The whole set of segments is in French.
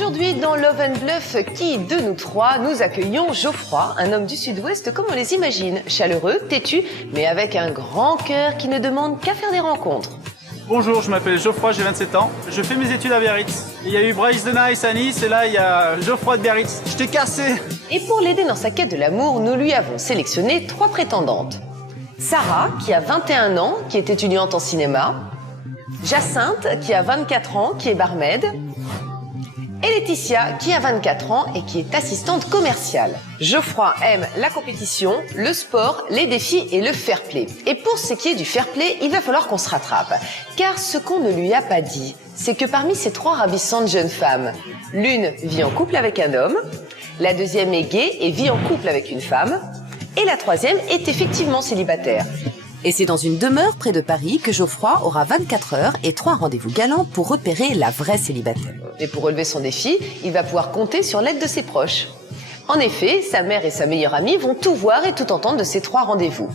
Aujourd'hui, dans Love and Bluff, qui de nous trois, nous accueillons Geoffroy, un homme du Sud-Ouest comme on les imagine, chaleureux, têtu, mais avec un grand cœur qui ne demande qu'à faire des rencontres. Bonjour, je m'appelle Geoffroy, j'ai 27 ans. Je fais mes études à Biarritz. Il y a eu Bryce de Nice à Nice et là, il y a Geoffroy de Biarritz. Je t'ai cassé! Et pour l'aider dans sa quête de l'amour, nous lui avons sélectionné 3 prétendantes. Sarah, qui a 21 ans, qui est étudiante en cinéma. Jacinthe, qui a 24 ans, qui est barmaid. Et Laetitia, qui a 24 ans et qui est assistante commerciale. Geoffroy aime la compétition, le sport, les défis et le fair play. Et pour ce qui est du fair play, il va falloir qu'on se rattrape. Car ce qu'on ne lui a pas dit, c'est que parmi ces 3 ravissantes jeunes femmes, l'une vit en couple avec un homme, la deuxième est gay et vit en couple avec une femme, et la troisième est effectivement célibataire. Et c'est dans une demeure près de Paris que Geoffroy aura 24 heures et 3 rendez-vous galants pour repérer la vraie célibataire. Et pour relever son défi, il va pouvoir compter sur l'aide de ses proches. En effet, sa mère et sa meilleure amie vont tout voir et tout entendre de ces 3 rendez-vous.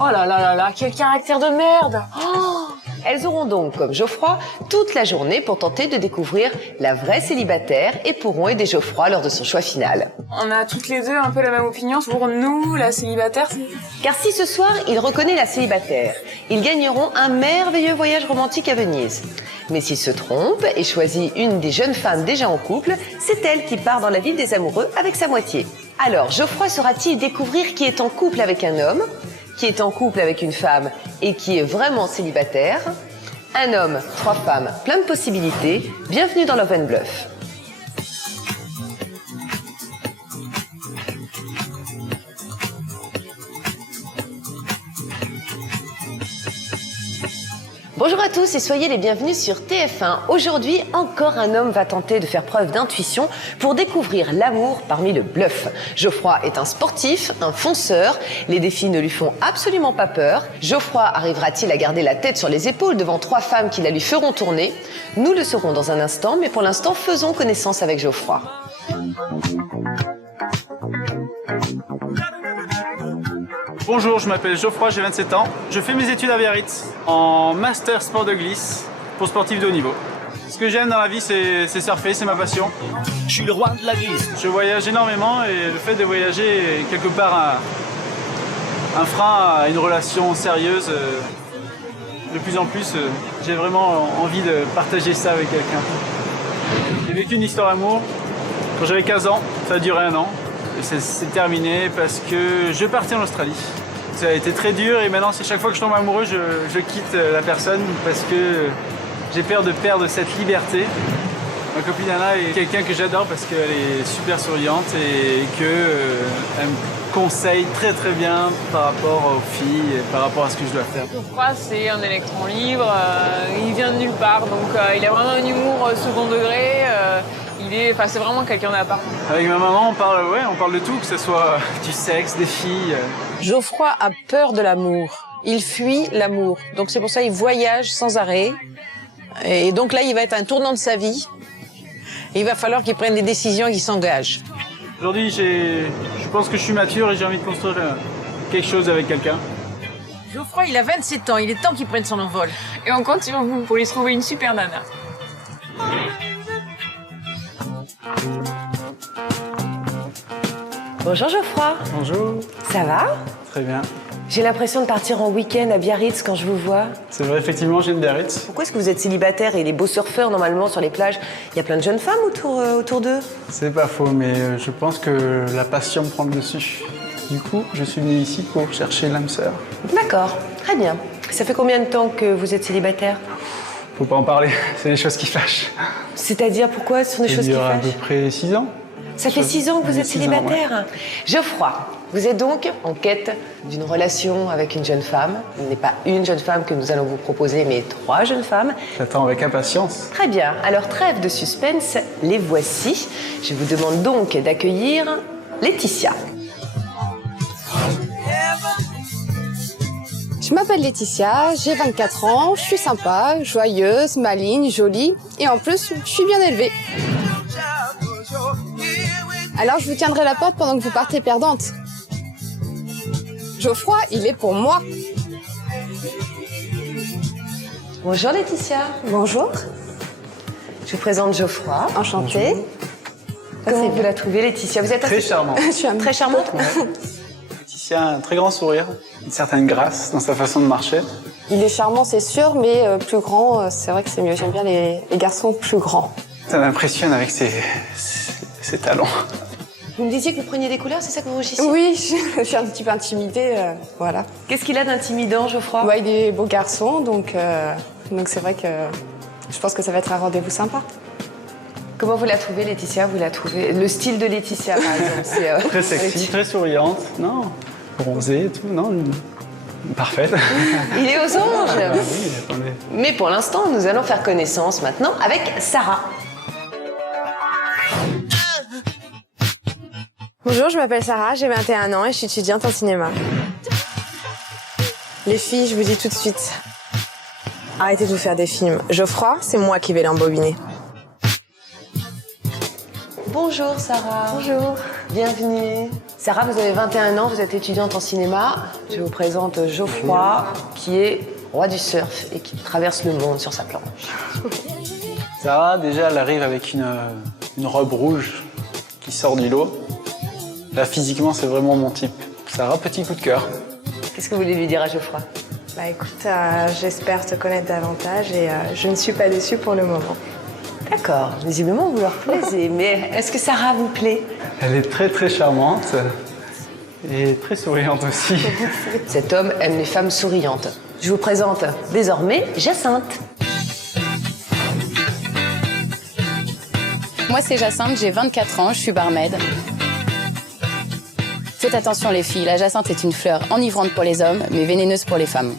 Oh là là là là, quel caractère de merde! Oh, elles auront donc, comme Geoffroy, toute la journée pour tenter de découvrir la vraie célibataire et pourront aider Geoffroy lors de son choix final. On a toutes les deux un peu la même opinion. Pour nous, la célibataire, c'est... Car si ce soir, il reconnaît la célibataire, ils gagneront un merveilleux voyage romantique à Venise. Mais s'il se trompe et choisit une des jeunes femmes déjà en couple, c'est elle qui part dans la ville des amoureux avec sa moitié. Alors, Geoffroy saura-t-il découvrir qui est en couple avec un homme, qui est en couple avec une femme et qui est vraiment célibataire? Un homme, 3 femmes, plein de possibilités. Bienvenue dans Love and Bluff. Bonjour à tous et soyez les bienvenus sur TF1. Aujourd'hui, encore un homme va tenter de faire preuve d'intuition pour découvrir l'amour parmi le bluff. Geoffroy est un sportif, un fonceur. Les défis ne lui font absolument pas peur. Geoffroy arrivera-t-il à garder la tête sur les épaules devant 3 femmes qui la lui feront tourner? Nous le saurons dans un instant, mais pour l'instant, faisons connaissance avec Geoffroy. Bonjour, je m'appelle Geoffroy, j'ai 27 ans. Je fais mes études à Biarritz en master sport de glisse pour sportifs de haut niveau. Ce que j'aime dans la vie, c'est surfer, c'est ma passion. Je suis le roi de la glisse. Je voyage énormément et le fait de voyager est quelque part un frein à une relation sérieuse. De plus en plus, j'ai vraiment envie de partager ça avec quelqu'un. J'ai vécu une histoire d'amour quand j'avais 15 ans, ça a duré 1 an. Et c'est terminé parce que je partais en Australie. Ça a été très dur et maintenant, c'est chaque fois que je tombe amoureux, je quitte la personne parce que j'ai peur de perdre cette liberté. Ma copine Anna est quelqu'un que j'adore parce qu'elle est super souriante et qu'elle me conseille très très bien par rapport aux filles et par rapport à ce que je dois faire. Geoffroy, c'est un électron libre, il vient de nulle part, donc il a vraiment un humour second degré. C'est vraiment quelqu'un d'à part. Avec ma maman, on parle de tout, que ce soit du sexe, des filles. Geoffroy a peur de l'amour. Il fuit l'amour. Donc c'est pour ça qu'il voyage sans arrêt. Et donc là, il va être un tournant de sa vie. Et il va falloir qu'il prenne des décisions et qu'il s'engage. Aujourd'hui, je pense que je suis mature et j'ai envie de construire quelque chose avec quelqu'un. Geoffroy, il a 27 ans. Il est temps qu'il prenne son envol. Et on compte sur vous pour lui trouver une super nana. Bonjour Geoffroy. Bonjour. Ça va? Très bien. J'ai l'impression de partir en week-end à Biarritz quand je vous vois. C'est vrai, effectivement, je viens de Biarritz. Pourquoi est-ce que vous êtes célibataire et les beaux surfeurs, normalement, sur les plages, il y a plein de jeunes femmes autour d'eux? C'est pas faux, mais je pense que la passion me prend le dessus. Du coup, je suis venu ici pour chercher l'âme sœur. D'accord, très bien. Ça fait combien de temps que vous êtes célibataire? Faut pas en parler, c'est des choses qui fâchent. C'est-à-dire, pourquoi ce sont des choses qui Il y aura à fâchent? peu près 6 ans. Ça fait 6 ans que vous êtes 6 ans, célibataire. ouais. Geoffroy, vous êtes donc en quête d'une relation avec une jeune femme. Il n'est pas une jeune femme que nous allons vous proposer, mais 3 jeunes femmes. J'attends avec impatience. Très bien. Alors, trêve de suspense, les voici. Je vous demande donc d'accueillir Laetitia. Je m'appelle Laetitia, j'ai 24 ans, je suis sympa, joyeuse, maligne, jolie et en plus, je suis bien élevée. Alors je vous tiendrai la porte pendant que vous partez perdante. Geoffroy, il est pour moi. Bonjour Laetitia. Bonjour. Je vous présente Geoffroy. Enchantée. Comment vous la trouvez, Laetitia? Vous êtes Très assez- charmant. Je suis un très charmante. Laetitia a un très grand sourire, une certaine grâce dans sa façon de marcher. Il est charmant, c'est sûr, mais plus grand, c'est vrai que c'est mieux. J'aime bien les garçons plus grands. Ça m'impressionne avec ses talons. Vous me disiez que vous preniez des couleurs, c'est ça que vous rougissiez? Oui, je suis un petit peu intimidée, voilà. Qu'est-ce qu'il a d'intimidant, Geoffroy? Ouais, il est beau garçon, donc c'est vrai que je pense que ça va être un rendez-vous sympa. Comment vous la trouvez, Laetitia? Vous la trouvez... Le style de Laetitia, par exemple, c'est... Très sexy, très souriante. Non, bronzée et tout. Non, parfaite. Il est aux anges. Oui, attendez. Mais pour l'instant, nous allons faire connaissance maintenant avec Sarah. Bonjour, je m'appelle Sarah, j'ai 21 ans et je suis étudiante en cinéma. Les filles, je vous dis tout de suite, arrêtez de vous faire des films. Geoffroy, c'est moi qui vais l'embobiner. Bonjour, Sarah. Bonjour. Bienvenue. Sarah, vous avez 21 ans, vous êtes étudiante en cinéma. Je vous présente Geoffroy, qui est roi du surf et qui traverse le monde sur sa planche. Sarah, déjà, elle arrive avec une robe rouge qui sort du lot. Là, physiquement, c'est vraiment mon type. Sarah, petit coup de cœur. Qu'est-ce que vous voulez lui dire à Geoffroy? Bah écoute, j'espère te connaître davantage et je ne suis pas déçue pour le moment. D'accord, visiblement vous leur plaisez, mais est-ce que Sarah vous plaît? Elle est très très charmante et très souriante aussi. Cet homme aime les femmes souriantes. Je vous présente désormais Jacinthe. Moi, c'est Jacinthe, j'ai 24 ans, je suis barmaid. Faites attention les filles, la jacinthe est une fleur enivrante pour les hommes, mais vénéneuse pour les femmes.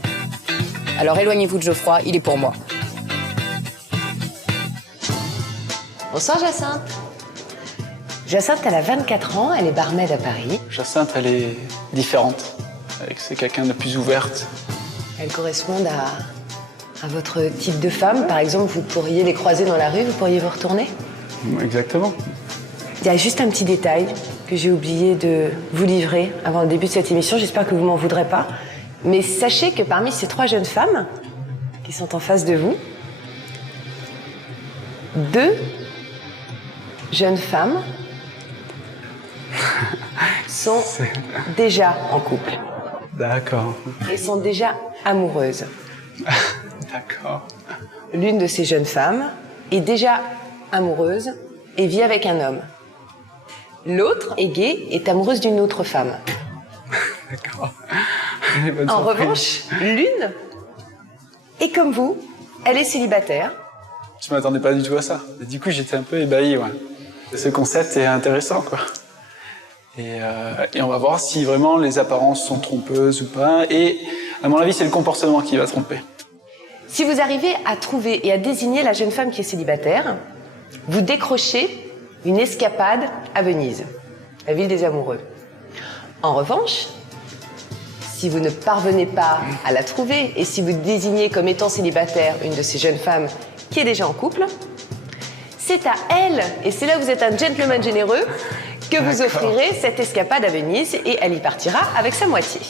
Alors éloignez-vous de Geoffroy, il est pour moi. Bonsoir Jacinthe. Jacinthe, elle a 24 ans, elle est barmaid à Paris. Jacinthe, elle est différente. C'est quelqu'un de plus ouverte. Elle correspond à votre type de femme. Par exemple, vous pourriez les croiser dans la rue, vous pourriez vous retourner. Exactement. Il y a juste un petit détail que j'ai oublié de vous livrer avant le début de cette émission. J'espère que vous m'en voudrez pas. Mais sachez que parmi ces 3 jeunes femmes qui sont en face de vous, 2 jeunes femmes sont déjà en couple D'accord. et sont déjà amoureuses. D'accord. L'une de ces jeunes femmes est déjà amoureuse et vit avec un homme. L'autre est gay, est amoureuse d'une autre femme. D'accord. En revanche, l'une est comme vous, elle est célibataire. Je m'attendais pas du tout à ça. Et du coup, j'étais un peu ébahi. Ouais. Ce concept est intéressant, quoi. Et on va voir si vraiment les apparences sont trompeuses ou pas. Et à mon avis, c'est le comportement qui va tromper. Si vous arrivez à trouver et à désigner la jeune femme qui est célibataire, vous décrochez une escapade à Venise, la ville des amoureux. En revanche, si vous ne parvenez pas à la trouver et si vous désignez comme étant célibataire une de ces jeunes femmes qui est déjà en couple, c'est à elle, et c'est là où vous êtes un gentleman généreux, que vous offrirez cette escapade à Venise et elle y partira avec sa moitié.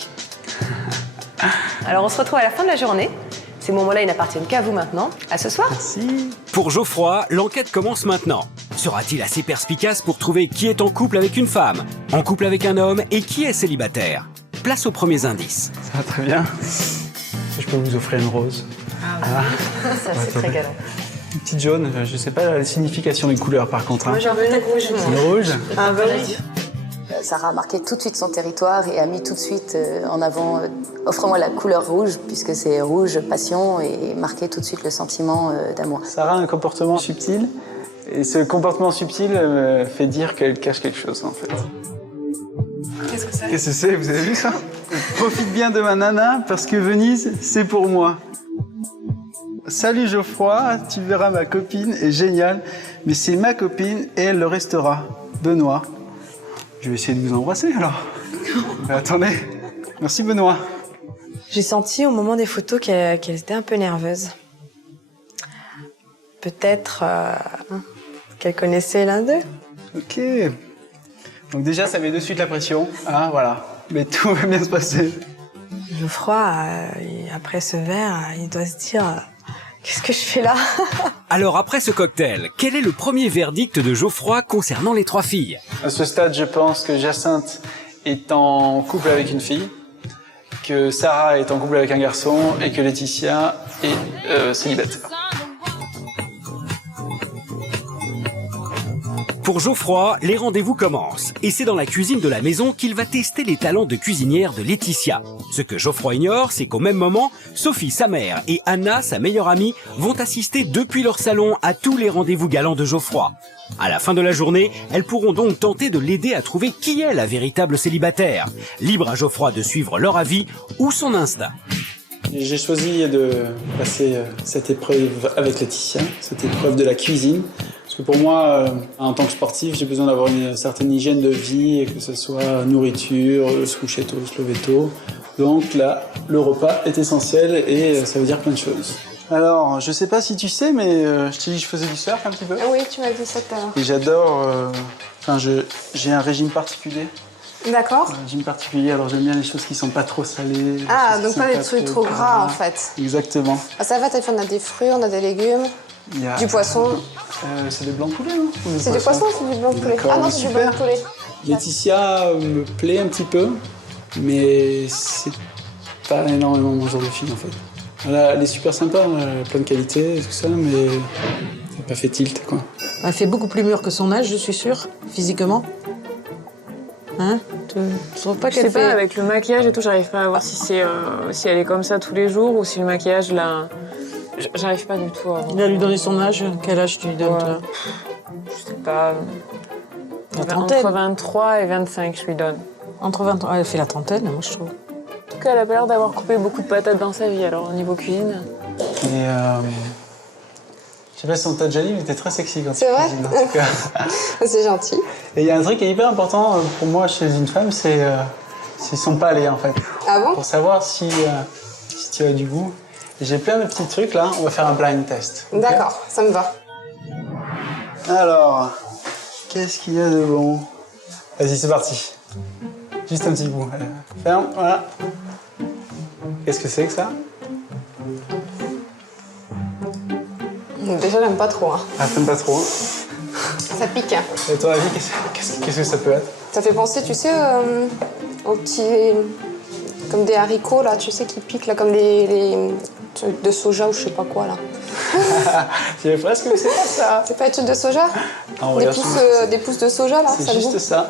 Alors on se retrouve à la fin de la journée. Ces moments-là, ils n'appartiennent qu'à vous maintenant. À ce soir. Merci. Pour Geoffroy, l'enquête commence maintenant. Sera-t-il assez perspicace pour trouver qui est en couple avec une femme, en couple avec un homme et qui est célibataire? Place aux premiers indices. Ça va très bien. Je peux vous offrir une rose. Ça, c'est très galant. Une petite jaune. Je sais pas la signification des couleurs, par contre. Moi, j'en veux une rouge. Une rouge. Ah bah oui. Sarah a marqué tout de suite son territoire et a mis tout de suite en avant offre-moi la couleur rouge, puisque c'est rouge, passion, et marqué tout de suite le sentiment d'amour. Sarah a un comportement subtil, et ce comportement subtil me fait dire qu'elle cache quelque chose, en fait. Qu'est-ce que c'est? Qu'est-ce que c'est? Vous avez vu ça? Profite bien de ma nana, parce que Venise, c'est pour moi. Salut Geoffroy, tu verras, ma copine est géniale, mais c'est ma copine et elle le restera. Benoît. Je vais essayer de vous embrasser, alors. Mais attendez. Merci, Benoît. J'ai senti au moment des photos qu'elle était un peu nerveuse. Peut-être qu'elle connaissait l'un d'eux. Ok. Donc déjà, ça met de suite la pression. Hein, voilà. Mais tout va bien se passer. Geoffroy, après ce verre, il doit se dire qu'est-ce que je fais là? Alors après ce cocktail, quel est le premier verdict de Geoffroy concernant les 3 filles? À ce stade, je pense que Jacinthe est en couple avec une fille, que Sarah est en couple avec un garçon et que Laetitia est célibataire. Pour Geoffroy, les rendez-vous commencent. Et c'est dans la cuisine de la maison qu'il va tester les talents de cuisinière de Laetitia. Ce que Geoffroy ignore, c'est qu'au même moment, Sophie, sa mère, et Anna, sa meilleure amie, vont assister depuis leur salon à tous les rendez-vous galants de Geoffroy. À la fin de la journée, elles pourront donc tenter de l'aider à trouver qui est la véritable célibataire. Libre à Geoffroy de suivre leur avis ou son instinct. J'ai choisi de passer cette épreuve avec Laetitia, cette épreuve de la cuisine. Parce que pour moi, en tant que sportif, j'ai besoin d'avoir une certaine hygiène de vie, que ce soit nourriture, se coucher tôt, se lever tôt. Donc là, le repas est essentiel et ça veut dire plein de choses. Alors, je sais pas si tu sais, mais je t'ai dit que je faisais du surf un petit peu. Oui, tu m'as dit ça tout à l'heure. Et j'adore... j'ai un régime particulier. D'accord. Un régime particulier, alors j'aime bien les choses qui sont pas trop salées. Ah, donc pas des trucs trop gras en fait. Exactement. Ah, ça va, on a des fruits, on a des légumes, du poisson. C'est des blancs de poulet, non? C'est du poisson ou c'est du blanc de poulet? Ah non, c'est du blanc de poulet. Laetitia me plaît un petit peu, mais c'est pas énormément mon genre de fille en fait. Elle est super sympa, elle a plein de qualités et tout ça, mais ça n'a pas fait tilt quoi. Elle fait beaucoup plus mûre que son âge, je suis sûre, physiquement. Hein? Tu trouves pas qu'elle fait... Je sais pas, avec le maquillage et tout, j'arrive pas à voir si elle est comme ça tous les jours ou si le maquillage, là... J'arrive pas du tout à voir. Il a lui donné son âge. Quel âge tu lui donnes, toi? Je sais pas... La trentaine. Entre 23 et 25, je lui donne. Entre 23... Elle fait la trentaine, moi, je trouve. En tout cas, elle a pas l'air d'avoir coupé beaucoup de patates dans sa vie, alors, au niveau cuisine. Et je sais pas si on t'a déjà dit, mais t'es très sexy quand tu C'est vrai? cuisines, en tout cas. C'est gentil. Et il y a un truc qui est hyper important pour moi chez une femme, c'est son palais en fait. Ah bon? Pour savoir si tu as du goût. J'ai plein de petits trucs là, on va faire un blind test. Okay? D'accord, ça me va. Alors, qu'est-ce qu'il y a de bon? Vas-y, c'est parti. Juste un petit bout. Allez, ferme, voilà. Qu'est-ce que c'est que ça? Déjà, j'aime pas trop. Hein. Ah, t'aimes pas trop? Ça pique. Hein. Et ton avis, qu'est-ce que ça peut être? Ça fait penser, tu sais, aux petits... Comme des haricots, là, tu sais, qui piquent, là, comme les trucs de soja ou je sais pas quoi, là. Tu es presque, mais c'est pas ça. C'est pas les trucs de soja? Non, des pousses de soja, là, c'est juste ça.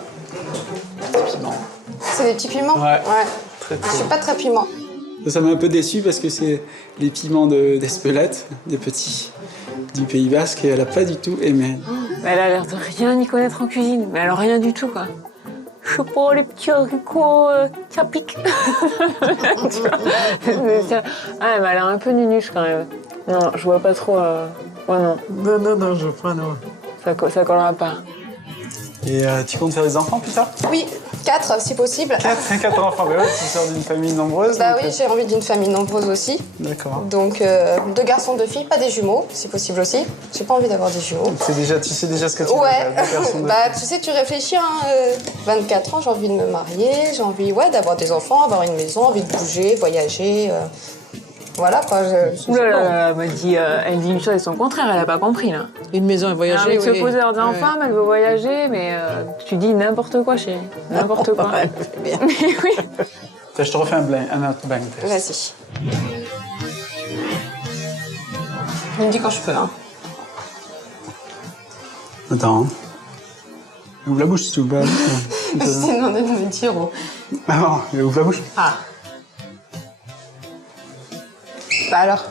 Des piments. C'est des petits piments? Ouais. Je suis pas très piment. Ça m'a un peu déçu parce que c'est les piments d'Espelette, des petits du Pays Basque, et elle a pas du tout aimé. Elle a l'air de rien y connaître en cuisine, mais alors rien du tout, quoi. Je sais pas, les petits haricots, ça pique. Ah, elle m'a l'air un peu nunuche quand même. Non, je vois pas trop. Ouais, non. Non, je crois, non. Ça collera pas. Et tu comptes faire des enfants plus tard? Oui, 4 si possible. 4 enfants, bah ouais, tu sors d'une famille nombreuse. Bah donc, oui, j'ai envie d'une famille nombreuse aussi. D'accord. Donc 2 garçons, 2 filles, pas des jumeaux, si possible aussi. J'ai pas envie d'avoir des jumeaux. Tu sais déjà ce que tu veux. Ouais, 2 garçons, 2 bah filles. tu sais, tu réfléchis, hein, 24 ans, j'ai envie de me marier, j'ai envie d'avoir des enfants, avoir une maison, envie de bouger, voyager. Voilà quoi. Elle m'a dit, elle dit une chose et son contraire, elle a pas compris là. Une maison et voyager, Avec oui. se poser hors d'un femme, elle veut voyager, mais tu dis n'importe quoi, chérie. N'importe quoi. Elle fait bien. Mais oui. Je te refais un autre blind test. Vas-y. Il me dit quand je peux, hein. Attends. Ouvre la bouche si tu ouvres la bouche. Je t'ai demandé de me dire. Ah non, mais ouvre la bouche. Ah. Bah alors.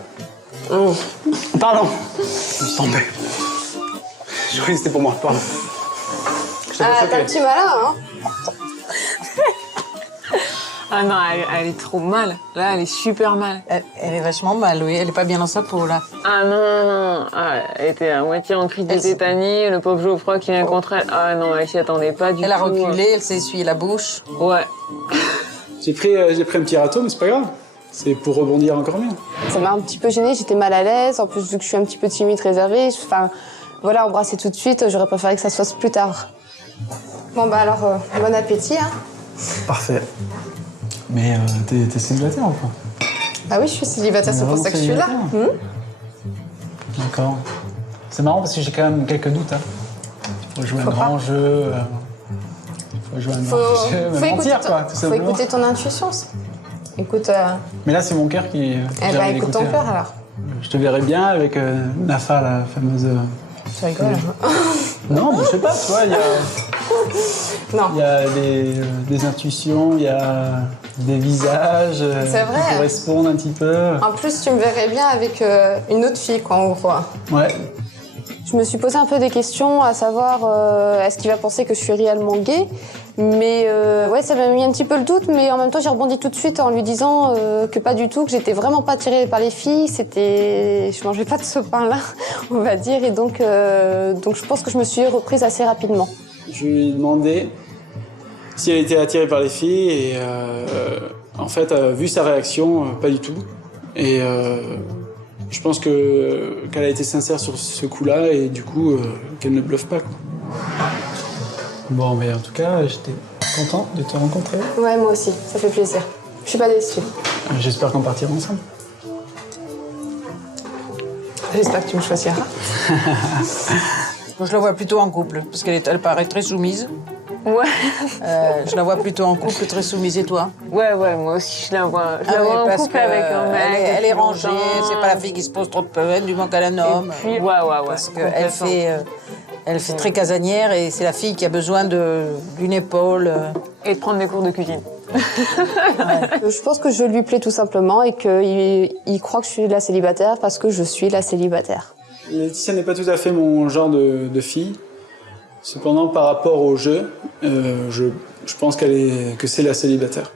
Pardon. Je me suis trompé. Je croyais que c'était pour moi, pardon. Ah, t'es un petit malin, hein. Ah non, elle est trop mal. Là, elle est super mal. Elle est vachement mal, oui. Elle est pas bien dans sa peau, là. Ah non. Ah, elle était à moitié en crise de tétanie. Le pauvre Geoffroy qui vient contre elle. Ah non, elle s'y attendait pas du tout. Elle a reculé, elle s'est essuyé la bouche. Ouais. J'ai pris un petit râteau, mais c'est pas grave. C'est pour rebondir encore mieux. Ça m'a un petit peu gênée, j'étais mal à l'aise. En plus, vu que je suis un petit peu timide, réservée, enfin, voilà, embrasser tout de suite, j'aurais préféré que ça se fasse plus tard. Bon, bah alors, bon appétit, hein. Parfait. Mais t'es célibataire ou pas? Ah oui, je suis célibataire, c'est pour ça que je suis là. D'accord. C'est marrant parce que j'ai quand même quelques doutes. Hein. Il faut jouer un grand jeu. Il faut jouer un grand jeu. Mais mentir, quoi, tout simplement. Faut écouter ton intuition. Écoute. Mais là, c'est mon cœur qui. Eh ben, écoute ton cœur alors. Je te verrais bien avec Nafa, la fameuse. Tu rigoles. Non, mais je sais pas, tu vois, il y a. Non. Il y a des intuitions, il y a des visages qui correspondent un petit peu. En plus, tu me verrais bien avec une autre fille, quoi, en gros. Ouais. Je me suis posé un peu des questions, à savoir est-ce qu'il va penser que je suis réellement gay. Mais ouais, ça m'a mis un petit peu le doute, mais en même temps, j'ai rebondi tout de suite en lui disant que pas du tout, que j'étais vraiment pas attirée par les filles. Je mangeais pas de ce pain-là, on va dire, et donc je pense que je me suis reprise assez rapidement. Je lui ai demandé si elle était attirée par les filles et en fait, vu sa réaction, pas du tout. Et je pense qu'elle a été sincère sur ce coup-là et du coup, qu'elle ne bluffe pas, quoi. Bon, mais en tout cas, j'étais content de te rencontrer. Ouais, moi aussi, ça fait plaisir. Je suis pas déçue. J'espère qu'on partira ensemble. J'espère que tu me choisiras. Je la vois plutôt en couple, parce qu'elle paraît très soumise. Ouais. Je la vois plutôt en couple, très soumise, et toi? Ouais, moi aussi, je la vois en couple avec un mec. Elle est rangée, c'est pas la fille qui se pose trop de peine, du manque à un homme. Puis, ouais. Parce qu'elle fait très casanière et c'est la fille qui a besoin d'une épaule. Et de prendre des cours de cuisine. Je pense que je lui plais tout simplement et qu'il croit que je suis la célibataire parce que je suis la célibataire. Laetitia n'est pas tout à fait mon genre de fille. Cependant, par rapport au jeu, je pense que c'est la célibataire.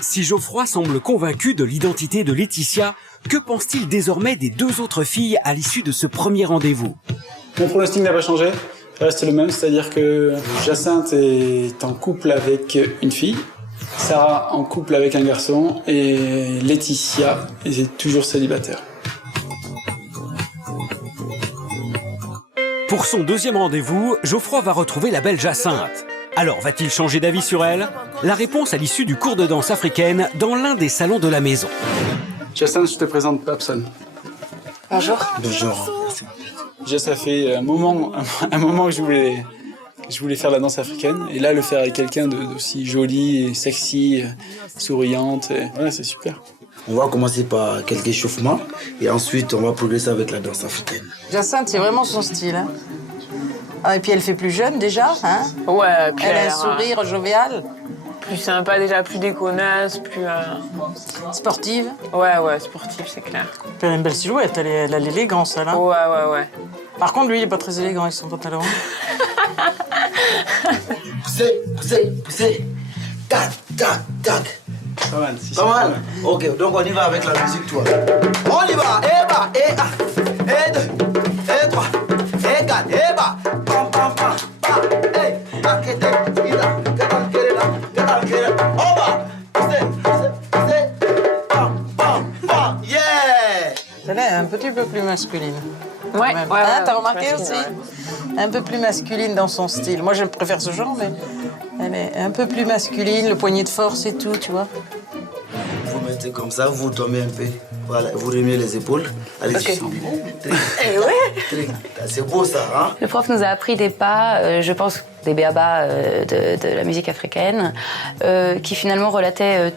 Si Geoffroy semble convaincu de l'identité de Laetitia, que pense-t-il désormais des deux autres filles à l'issue de ce premier rendez-vous? Mon pronostic n'a pas changé, il reste le même, c'est-à-dire que Jacinthe est en couple avec une fille, Sarah en couple avec un garçon et Laetitia est toujours célibataire. Pour son deuxième rendez-vous, Geoffroy va retrouver la belle Jacinthe. Alors, va-t-il changer d'avis sur elle? La réponse à l'issue du cours de danse africaine dans l'un des salons de la maison. Jacinthe, je te présente Papson. Bonjour. Bonjour. Déjà, ça fait un moment que je voulais faire la danse africaine. Et là, le faire avec quelqu'un d'aussi joli, et sexy, souriante, ouais, c'est super. On va commencer par quelques échauffements et ensuite on va progresser avec la danse africaine. Jacinthe, c'est vraiment son style. Hein. Ah, et puis elle fait plus jeune déjà. Hein. Ouais, puis elle a un sourire jovial. Plus sympa déjà, plus déconnasse, plus... Sportive. Ouais, sportive, c'est clair. Elle a une belle silhouette, elle a l'élégance, elle. Hein. Ouais. Par contre, lui, il est pas très élégant avec son pantalon. Poussez. Tac. Pas mal, Pas mal. Ok, donc on y va avec la musique, toi. On y va. Et bas, et un, et deux, et trois, et quatre, et bas. Pam, pam, pam, pam. Hey, akete, ida, kedal, on va. Poussez. Pam. Yeah. Elle est un petit peu plus masculine. Ouais. T'as remarqué aussi? Un peu plus masculine dans son style. Moi, je préfère ce genre, mais elle est un peu plus masculine, le poignet de force et tout, tu vois. Vous mettez comme ça, vous tombez un peu. Voilà, vous remuez les épaules. Allez, okay. C'est beau ça, hein? Le prof nous a appris des pas, je pense, des b.a.-ba de la musique africaine, qui finalement relataient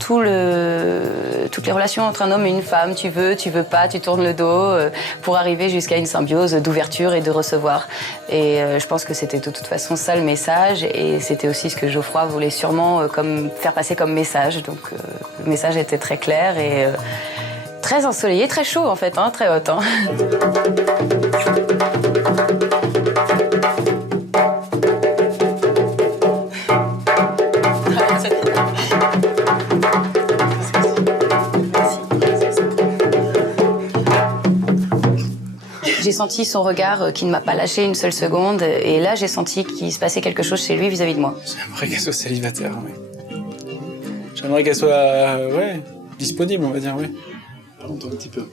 toutes les relations entre un homme et une femme. Tu veux pas, tu tournes le dos, pour arriver jusqu'à une symbiose d'ouverture et de recevoir. Et je pense que c'était de toute façon ça le message, et c'était aussi ce que Geoffroy voulait sûrement faire passer comme message. Donc le message était très clair et très ensoleillé, très chaud en fait, hein, très hot. Hein. J'ai senti son regard qui ne m'a pas lâché une seule seconde, et là j'ai senti qu'il se passait quelque chose chez lui vis-à- -vis de moi. J'aimerais qu'elle soit célibataire, oui. J'aimerais qu'elle soit, disponible, on va dire, oui. Pardon, un petit peu.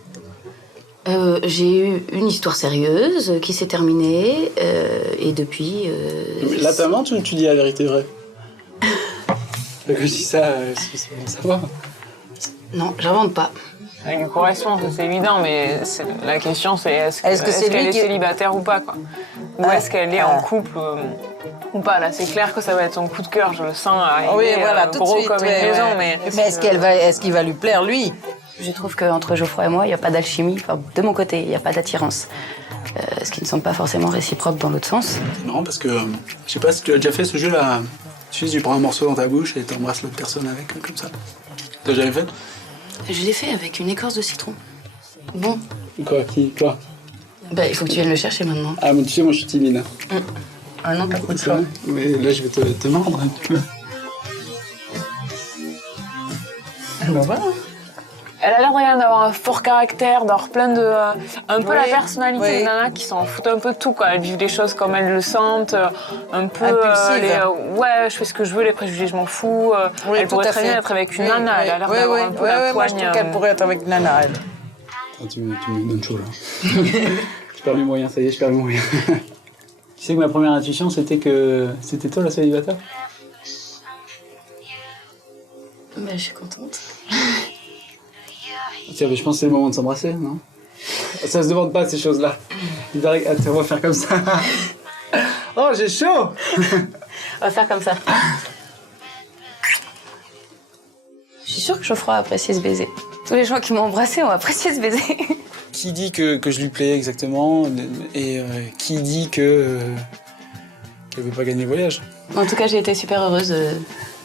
J'ai eu une histoire sérieuse qui s'est terminée, et depuis... Mais là, t'inventes ou tu dis la vérité vraie? Que je dis ça, c'est bon savoir. Non, j'invente pas. Elle lui correspond, ça, c'est évident, mais la question c'est est-ce qu'elle est célibataire ou pas, quoi. Ou est-ce qu'elle est en couple ou pas. Là, c'est clair que ça va être son coup de cœur, je le sens arriver, Oui, voilà, tout de gros suite, comme une maison. Mais est-ce qu'il va lui plaire, lui? Je trouve qu'entre Geoffroy et moi, il n'y a pas d'alchimie. Enfin, de mon côté, il n'y a pas d'attirance. Ce qui ne semble pas forcément réciproque dans l'autre sens. C'est marrant parce que, je sais pas si tu as déjà fait ce jeu-là. Tu sais, tu prends un morceau dans ta bouche et t'embrasses l'autre personne avec, comme ça. T'as jamais fait? Je l'ai fait avec une écorce de citron. Bon. Quoi? Qui? Toi? Bah, il faut que tu viennes le chercher maintenant. Ah, mais tu sais, moi, je suis timide. Ah non, pas trop de choix. Mais là, je vais te mordre un petit peu. Ah bah voilà. elle a l'air d'avoir un fort caractère, d'avoir plein de... un peu la personnalité des nanas qui s'en foutent un peu de tout, quoi. Elles vivent les choses comme elles le sentent, un peu... ouais, je fais ce que je veux, les préjugés, je m'en fous. Elle pourrait très bien être avec une nana, elle a l'air d'avoir un peu la poigne... Moi, je trouve qu'elle pourrait être avec une nana, elle. Ah, tu me donnes chaud, là. Je perds mes moyens, ça y est, je perds mes moyens. Tu sais que ma première intuition, c'était que c'était toi, la célibataire? Bah, je suis contente. Tiens, mais je pense que c'est le moment de s'embrasser, non? Ça se demande pas, ces choses-là. On va faire comme ça. Oh, j'ai chaud. On va faire comme ça. Je suis sûre que Geoffroy a apprécié ce baiser. Tous les gens qui m'ont embrassé ont apprécié ce baiser. Qui dit que je lui plais exactement et qui dit qu'elle veut pas gagner le voyage? En tout cas, j'ai été super heureuse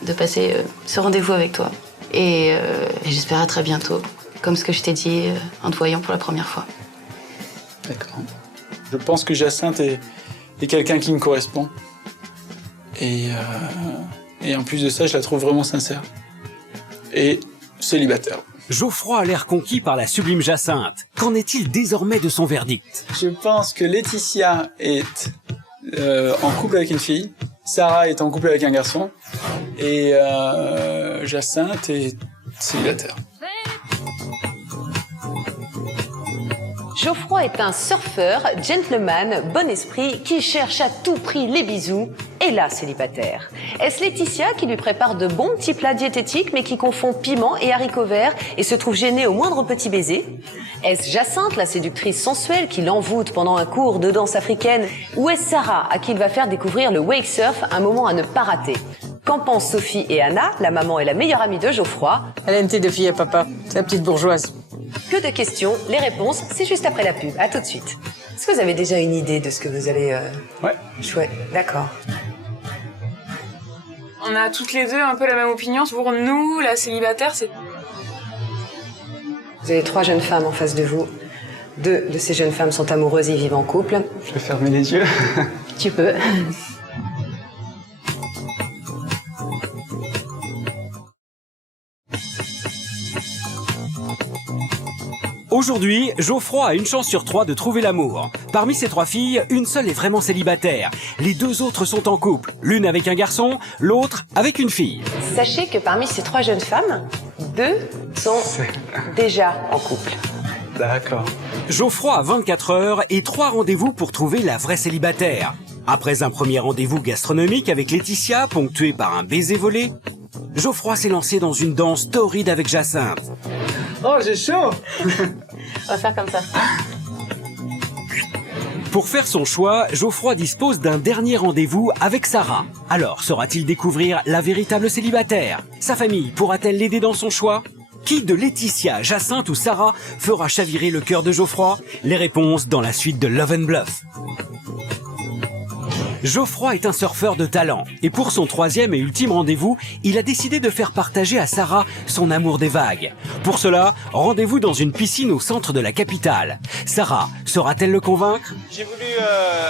de passer ce rendez-vous avec toi. Et j'espère à très bientôt, comme ce que je t'ai dit en te voyant pour la première fois. D'accord. Je pense que Jacinthe est quelqu'un qui me correspond. Et en plus de ça, je la trouve vraiment sincère. Et célibataire. Geoffroy a l'air conquis par la sublime Jacinthe. Qu'en est-il désormais de son verdict? Je pense que Laetitia est en couple avec une fille, Sarah est en couple avec un garçon, et Jacinthe est célibataire. Geoffroy est un surfeur, gentleman, bon esprit, qui cherche à tout prix les bisous, et là, célibataire. Est-ce Laetitia qui lui prépare de bons petits plats diététiques, mais qui confond piment et haricots verts, et se trouve gênée au moindre petit baiser? Est-ce Jacinthe, la séductrice sensuelle, qui l'envoûte pendant un cours de danse africaine? Ou est-ce Sarah, à qui il va faire découvrir le wake surf, un moment à ne pas rater? Qu'en pensent Sophie et Anna, la maman et la meilleure amie de Geoffroy? Elle a une petite fille à papa, c'est la petite bourgeoise. Que de questions, les réponses, c'est juste après la pub. À tout de suite. Est-ce que vous avez déjà une idée de ce que vous allez... Ouais. Chouette, d'accord. On a toutes les deux un peu la même opinion. Pour nous, la célibataire, c'est... Vous avez 3 jeunes femmes en face de vous. 2 de ces jeunes femmes sont amoureuses et vivent en couple. Je vais fermer les yeux. Tu peux. Aujourd'hui, Geoffroy a une chance sur 3 de trouver l'amour. Parmi ces 3 filles, une seule est vraiment célibataire. Les 2 autres sont en couple, l'une avec un garçon, l'autre avec une fille. Sachez que parmi ces 3 jeunes femmes, 2 sont déjà en couple. D'accord. Geoffroy a 24 heures et 3 rendez-vous pour trouver la vraie célibataire. Après un premier rendez-vous gastronomique avec Laetitia, ponctué par un baiser volé, Geoffroy s'est lancé dans une danse torride avec Jacinthe. Oh, j'ai chaud. On va faire comme ça. Pour faire son choix, Geoffroy dispose d'un dernier rendez-vous avec Sarah. Alors, saura-t-il découvrir la véritable célibataire? Sa famille pourra-t-elle l'aider dans son choix? Qui de Laetitia, Jacinthe ou Sarah fera chavirer le cœur de Geoffroy? Les réponses dans la suite de Love and Bluff. Geoffroy est un surfeur de talent et pour son 3e et ultime rendez-vous, il a décidé de faire partager à Sarah son amour des vagues. Pour cela, rendez-vous dans une piscine au centre de la capitale. Sarah saura-t-elle le convaincre? J'ai voulu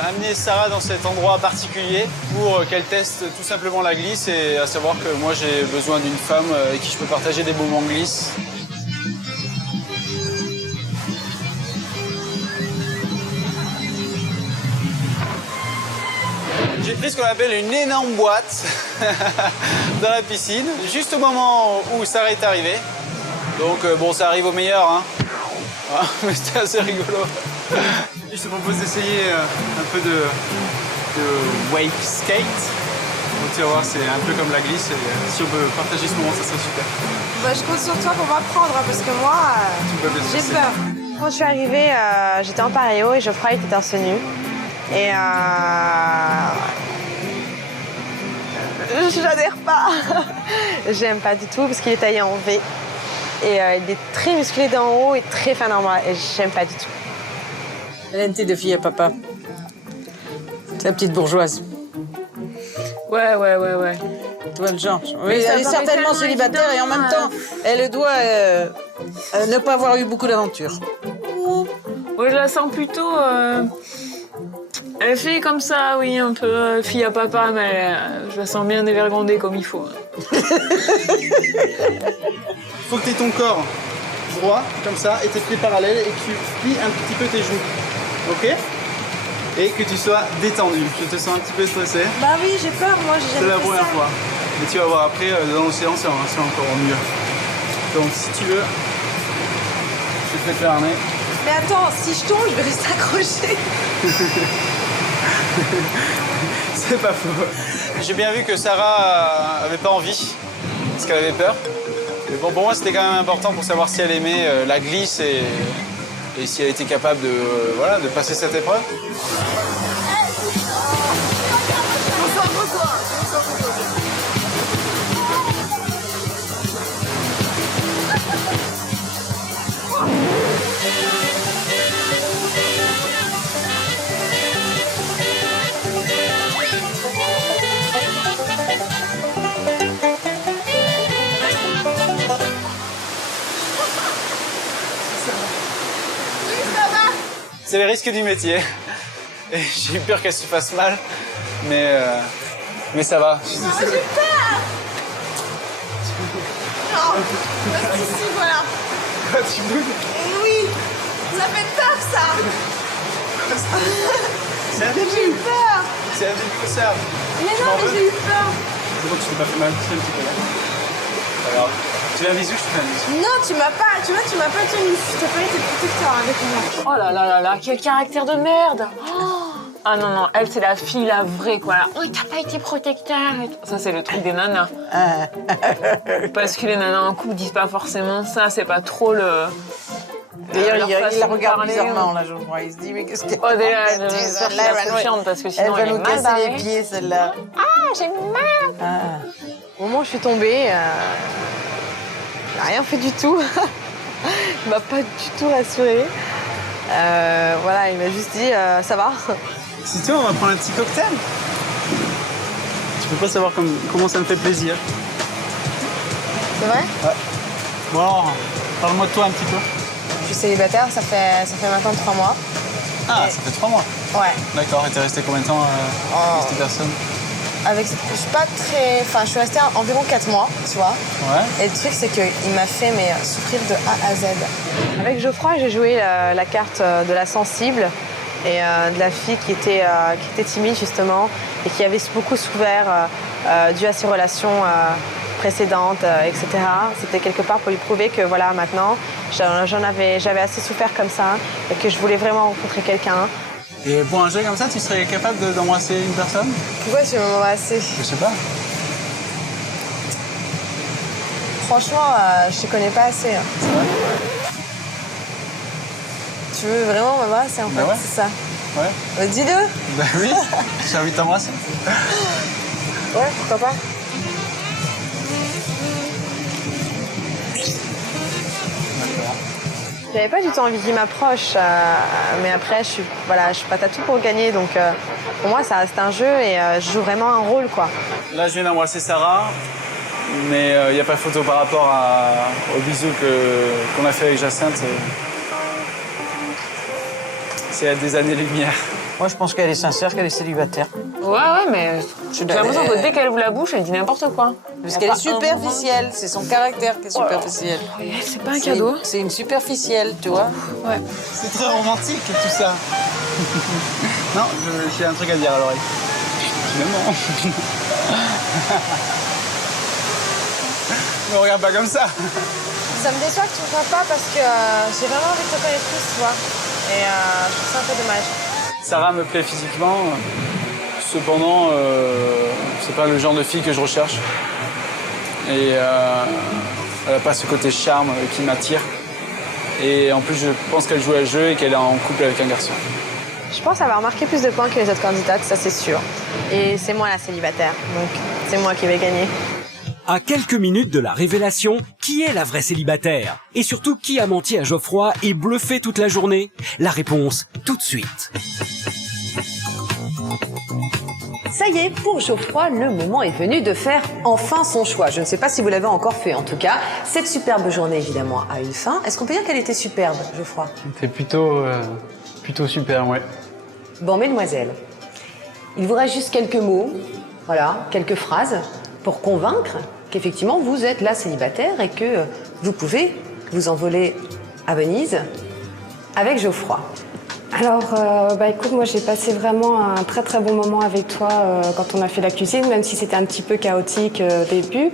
amener Sarah dans cet endroit particulier pour qu'elle teste tout simplement la glisse, et à savoir que moi j'ai besoin d'une femme avec qui je peux partager des moments glisse. J'ai pris ce qu'on appelle une énorme boîte dans la piscine, juste au moment où Sarah est arrivée. Donc bon, ça arrive au meilleur, hein. Mais c'était assez rigolo. Je te propose d'essayer un peu de wake skate. Donc tu vas voir, c'est un peu comme la glisse. Et si on peut partager ce moment, ça serait super. Bah, je compte sur toi pour m'apprendre, hein, parce que moi, j'ai peur. Quand je suis arrivée, j'étais en paréo et Geoffroy était torse nu. Et j'adhère pas. J'aime pas du tout parce qu'il est taillé en V. Et il est très musclé d'en haut et très fin en bas. Et j'aime pas du tout. Elle a une tête de fille à papa. C'est la petite bourgeoise. Ouais. Tu vois le genre. Oui, elle est certainement célibataire et en même temps, elle doit ne pas avoir eu beaucoup d'aventures. Ouais, je la sens plutôt... Elle fait comme ça, oui, un peu fille à papa, mais je la sens bien dévergondée comme il faut. Il faut que tu aies ton corps droit, comme ça, et tes pieds parallèles, et que tu plies un petit peu tes genoux. Ok? Et que tu sois détendu. Je te sens un petit peu stressé. Bah oui, j'ai peur, moi, j'ai C'est jamais la fait première ça. fois. Et tu vas voir après, dans l'océan, c'est encore mieux. Donc si tu veux, je te fais le harnais. Mais attends, si je tombe, je vais rester accrochée. C'est pas faux. J'ai bien vu que Sarah avait pas envie, parce qu'elle avait peur. Mais bon, pour moi, c'était quand même important pour savoir si elle aimait la glisse et si elle était capable de passer cette épreuve. C'est les risques du métier. Et j'ai eu peur qu'elle se fasse mal, mais ça va. Oh, j'ai peur. Non, ici, voilà. Tu bouges? Oui, ça fait peur, ça. C'est un début. J'ai eu peur. C'est un début que ça. Mais non, mais j'ai eu peur. C'est bon, tu t'es pas fait mal, c'est un petit peu là. Pas grave. Tu veux un bisou, je te fais un bisou. Non, tu m'as pas tenu. Je t'ai pas été protecteur avec moi. Oh là, quel caractère de merde. Oh. Ah non, elle, c'est la fille, la vraie, quoi. Oh, t'as pas été protecteur. Ça, c'est le truc des nanas. Parce que les nanas en couple disent pas forcément ça, c'est pas trop le... D'ailleurs, il la regarde bizarrement, là, je crois. Il se dit, mais qu'est-ce qu'elle Oh, déjà, j'espère qu'elle est consciente, parce que sinon, elle va elle est nous mal casser barrée. les pieds, celle-là. Ah, j'ai mal. Au moment où je suis tombée, il n'a rien fait du tout. Il m'a pas du tout rassurée. Voilà, il m'a juste dit ça va. Si tu veux, on va prendre un petit cocktail. Tu peux pas savoir comment ça me fait plaisir. C'est vrai? Ouais. Bon alors, parle-moi de toi un petit peu. Je suis célibataire, ça fait maintenant 3 mois. Ah, ça fait 3 mois. Ouais. D'accord, et t'es resté combien de temps avec cette personne? Je suis pas très... Enfin, je suis restée environ 4 mois, tu vois. Ouais. Et le truc, c'est qu'il m'a fait souffrir de A à Z. Avec Geoffroy, j'ai joué la carte de la sensible et de la fille qui était timide, justement, et qui avait beaucoup souffert dû à ses relations précédentes, etc. C'était quelque part pour lui prouver que, voilà, maintenant, j'avais assez souffert comme ça et que je voulais vraiment rencontrer quelqu'un. Et pour un jeu comme ça, tu serais capable d'embrasser une personne? Pourquoi tu veux m'embrasser? Je sais pas. Franchement, je te connais pas assez. Hein. C'est vrai? Tu veux vraiment m'embrasser, en fait, ouais. c'est ça? Ouais. Dis-le! Bah oui, j'ai envie de t'embrasser. Ouais, pourquoi pas? J'avais pas du tout envie qu'il m'approche, mais après, je suis pas à tout pour gagner, donc pour moi, ça reste un jeu et je joue vraiment un rôle, quoi. Là, je viens d'embrasser Sarah, mais il n'y a pas photo par rapport au bisou qu'on a fait avec Jacinthe. C'est à des années-lumière. Moi, je pense qu'elle est sincère, qu'elle est célibataire. Ouais, mais j'ai l'impression que dès qu'elle ouvre la bouche, elle dit n'importe quoi. Parce qu'elle est superficielle, c'est son caractère qui est superficiel. C'est pas un cadeau. C'est une superficielle, tu vois. Ouais. C'est très romantique, tout ça. Non, j'ai un truc à dire à l'oreille. Finalement. Ne regarde pas comme ça. Ça me déçoit que tu ne sois pas parce que j'ai vraiment envie de te connaître plus, tu vois. Et je trouve ça un peu dommage. Sarah me plaît physiquement. Je Cependant, c'est pas le genre de fille que je recherche. Et elle n'a pas ce côté charme qui m'attire. Et en plus, je pense qu'elle joue à le jeu et qu'elle est en couple avec un garçon. Je pense avoir marqué plus de points que les autres candidates, ça c'est sûr. Et c'est moi la célibataire, donc c'est moi qui vais gagner. À quelques minutes de la révélation, qui est la vraie célibataire? Et surtout, qui a menti à Geoffroy et bluffé toute la journée? La réponse, tout de suite. Ça y est, pour Geoffroy, le moment est venu de faire enfin son choix. Je ne sais pas si vous l'avez encore fait, en tout cas. Cette superbe journée, évidemment, a une fin. Est-ce qu'on peut dire qu'elle était superbe, Geoffroy? C'était plutôt super, ouais. Bon, mesdemoiselles, il vous reste juste quelques mots, voilà, quelques phrases, pour convaincre qu'effectivement, vous êtes la célibataire et que vous pouvez vous envoler à Venise avec Geoffroy. Alors, écoute, moi j'ai passé vraiment un très très bon moment avec toi quand on a fait la cuisine, même si c'était un petit peu chaotique au début.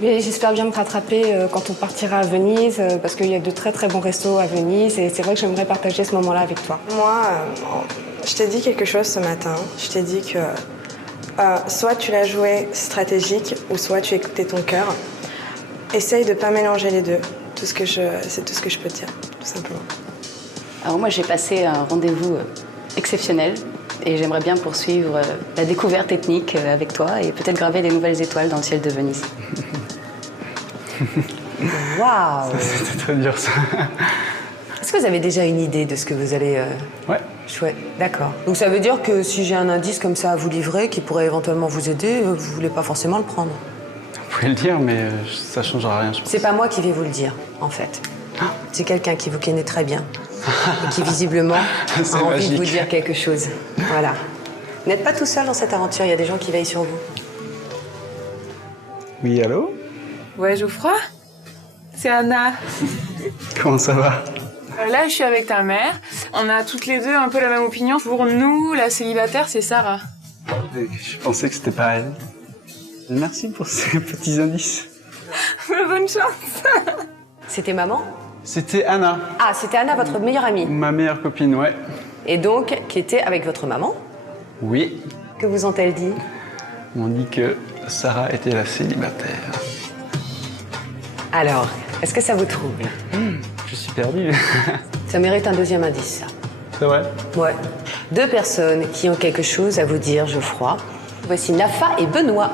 Mais j'espère bien me rattraper quand on partira à Venise, parce qu'il y a de très très bons restos à Venise et c'est vrai que j'aimerais partager ce moment-là avec toi. Moi, je t'ai dit quelque chose ce matin. Je t'ai dit que soit tu l'as joué stratégique ou soit tu écoutais ton cœur. Essaye de ne pas mélanger les deux. C'est tout ce que je peux te dire, tout simplement. Alors moi, j'ai passé un rendez-vous exceptionnel et j'aimerais bien poursuivre la découverte ethnique avec toi et peut-être graver des nouvelles étoiles dans le ciel de Venise. Waouh! C'était très dur, ça. Est-ce que vous avez déjà une idée de ce que vous allez... Ouais. Chouette, d'accord. Donc ça veut dire que si j'ai un indice comme ça à vous livrer, qui pourrait éventuellement vous aider, vous voulez pas forcément le prendre? Vous pouvez le dire, mais ça changera rien, je pense. C'est pas moi qui vais vous le dire, en fait. C'est quelqu'un qui vous connaît très bien. Et qui visiblement a envie de vous dire quelque chose. Voilà. Vous n'êtes pas tout seul dans cette aventure, il y a des gens qui veillent sur vous. Oui, allô? Ouais, Geoffroy? C'est Anna. Comment ça va? Là, je suis avec ta mère. On a toutes les deux un peu la même opinion. Pour nous, la célibataire, c'est Sarah. Je pensais que c'était pas elle. Merci pour ces petits indices. Bonne chance. C'était maman? C'était Anna. Ah, c'était Anna, votre meilleure amie? Ma meilleure copine, ouais. Et donc, qui était avec votre maman? Oui. Que vous ont-elles dit? Ils m'ont dit que Sarah était la célibataire. Alors, est-ce que ça vous trouble? Je suis perdu. Ça mérite un deuxième indice, ça. C'est vrai? Ouais. Deux personnes qui ont quelque chose à vous dire, Geoffroy. Voici Nafa et Benoît.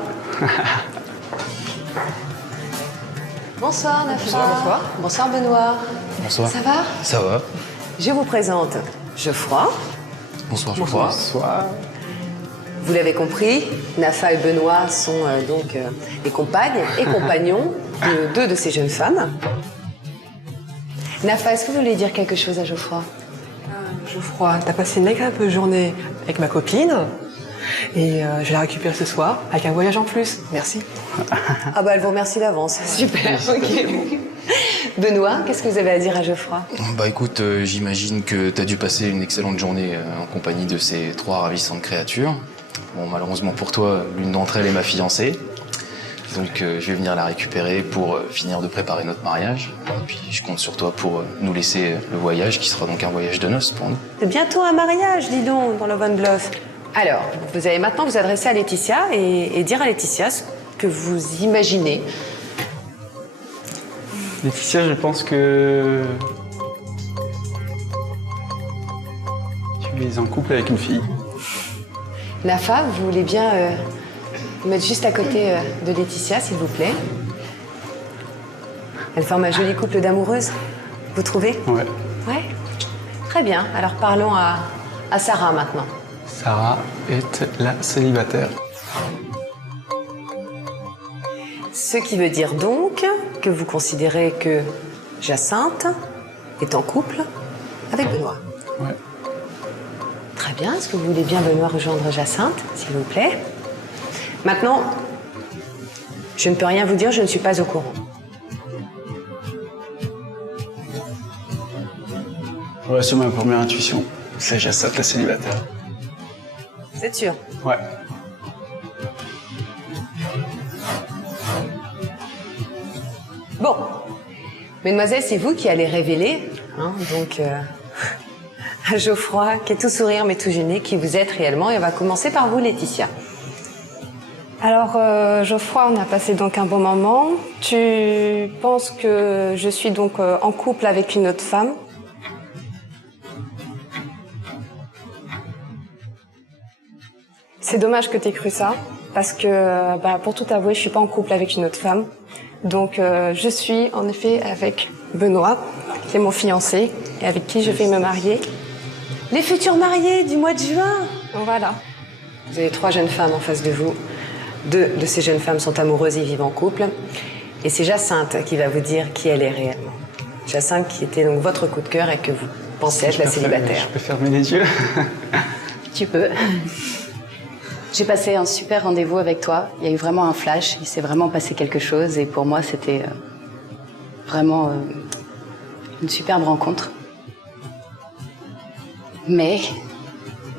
Bonsoir Nafa. Bonsoir. Bonsoir Benoît. Bonsoir. Ça va? Ça va. Je vous présente Geoffroy. Bonsoir Geoffroy. Bonsoir. Vous l'avez compris, Nafa et Benoît sont donc les compagnes et compagnons de deux de ces jeunes femmes. Nafa, est-ce que vous voulez dire quelque chose à Geoffroy? Geoffroy, t'as passé une agréable journée avec ma copine et je vais la récupérer ce soir avec un voyage en plus. Merci. Ah bah elle vous remercie d'avance. Super, ok. Benoît, qu'est-ce que vous avez à dire à Geoffroy? Bah écoute, j'imagine que t'as dû passer une excellente journée en compagnie de ces trois ravissantes créatures. Bon, malheureusement pour toi, l'une d'entre elles est ma fiancée. Donc je vais venir la récupérer pour finir de préparer notre mariage. Et puis je compte sur toi pour nous laisser le voyage, qui sera donc un voyage de noces pour nous. C'est bientôt un mariage, dis donc, dans le Von Bluff. Alors, vous allez maintenant vous adresser à Laetitia et dire à Laetitia ce que vous imaginez. Laetitia, je pense que tu es en couple avec une fille. Nafa, vous voulez bien vous mettre juste à côté de Laetitia, s'il vous plaît? Elle forme un joli couple d'amoureuses. Vous trouvez? Ouais. Ouais. Très bien. Alors parlons à Sarah maintenant. Sarah est la célibataire. Ce qui veut dire donc que vous considérez que Jacinthe est en couple avec Benoît. Ouais. Très bien. Est-ce que vous voulez bien, Benoît, rejoindre Jacinthe, s'il vous plaît? Maintenant, je ne peux rien vous dire, je ne suis pas au courant. Ouais, c'est ma première intuition. C'est Jacinthe la célibataire. Vous êtes sûr? Ouais. Bon. Mesdemoiselles, c'est vous qui allez révéler, hein, donc, à Geoffroy, qui est tout sourire mais tout gêné, qui vous êtes réellement. Et on va commencer par vous, Laetitia. Alors, Geoffroy, on a passé donc un bon moment. Tu penses que je suis donc en couple avec une autre femme. C'est dommage que tu aies cru ça, parce que pour tout avouer, je suis pas en couple avec une autre femme. Donc, je suis en effet avec Benoît, qui est mon fiancé, et avec qui je vais me marier. Les futurs mariés du mois de juin. Voilà. Vous avez 3 jeunes femmes en face de vous. 2 de ces jeunes femmes sont amoureuses et vivent en couple. Et c'est Jacinthe qui va vous dire qui elle est réellement. Jacinthe qui était donc votre coup de cœur et que vous pensez être la célibataire. Je peux fermer les yeux. Tu peux. J'ai passé un super rendez-vous avec toi. Il y a eu vraiment un flash. Il s'est vraiment passé quelque chose. Et pour moi, c'était vraiment une superbe rencontre. Mais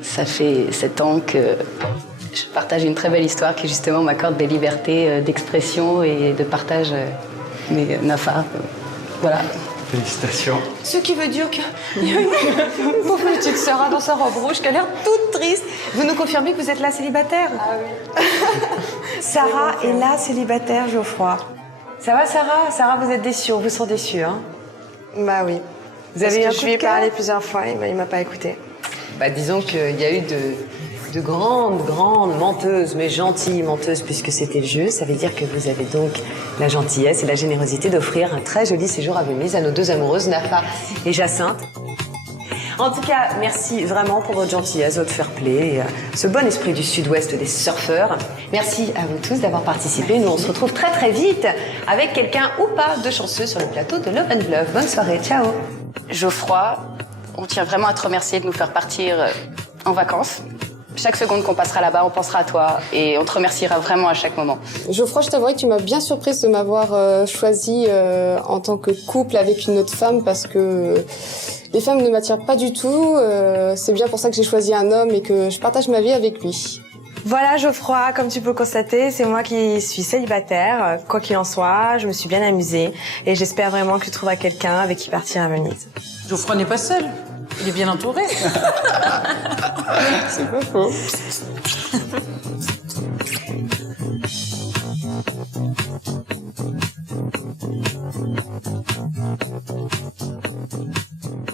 ça fait 7 ans que je partage une très belle histoire qui justement m'accorde des libertés d'expression et de partage. Mais Nafa, voilà. Félicitations. Ce qui veut dire qu'il y a une pauvre petite sœur dans sa robe rouge qui a l'air toute triste. Vous nous confirmez que vous êtes là célibataire? Ah oui. Sarah est là célibataire, Geoffroy. Ça va, Sarah? Sarah, vous êtes déçue, on vous sent déçue, hein? Bah oui. Vous avez eu un coup Je lui ai de cœur? parlé plusieurs fois et il m'a pas écouté. Disons qu'il y a eu de grandes menteuses, mais gentilles menteuses, puisque c'était le jeu. Ça veut dire que vous avez donc la gentillesse et la générosité d'offrir un très joli séjour à Venise à nos 2 amoureuses, Nafa et Jacinthe. En tout cas, merci vraiment pour votre gentillesse, votre fair play, et ce bon esprit du sud-ouest des surfeurs. Merci à vous tous d'avoir participé. Nous, on se retrouve très très vite avec quelqu'un ou pas de chanceux sur le plateau de Love & Bluff. Bonne soirée, ciao. Geoffroy, on tient vraiment à te remercier de nous faire partir en vacances. Chaque seconde qu'on passera là-bas, on pensera à toi et on te remerciera vraiment à chaque moment. Geoffroy, je t'avouerai que tu m'as bien surprise de m'avoir choisi en tant que couple avec une autre femme parce que les femmes ne m'attirent pas du tout. C'est bien pour ça que j'ai choisi un homme et que je partage ma vie avec lui. Voilà Geoffroy, comme tu peux constater, c'est moi qui suis célibataire. Quoi qu'il en soit, je me suis bien amusée et j'espère vraiment que tu trouveras quelqu'un avec qui partir à Venise. Geoffroy n'est pas seul, il est bien entouré. C'est pas faux.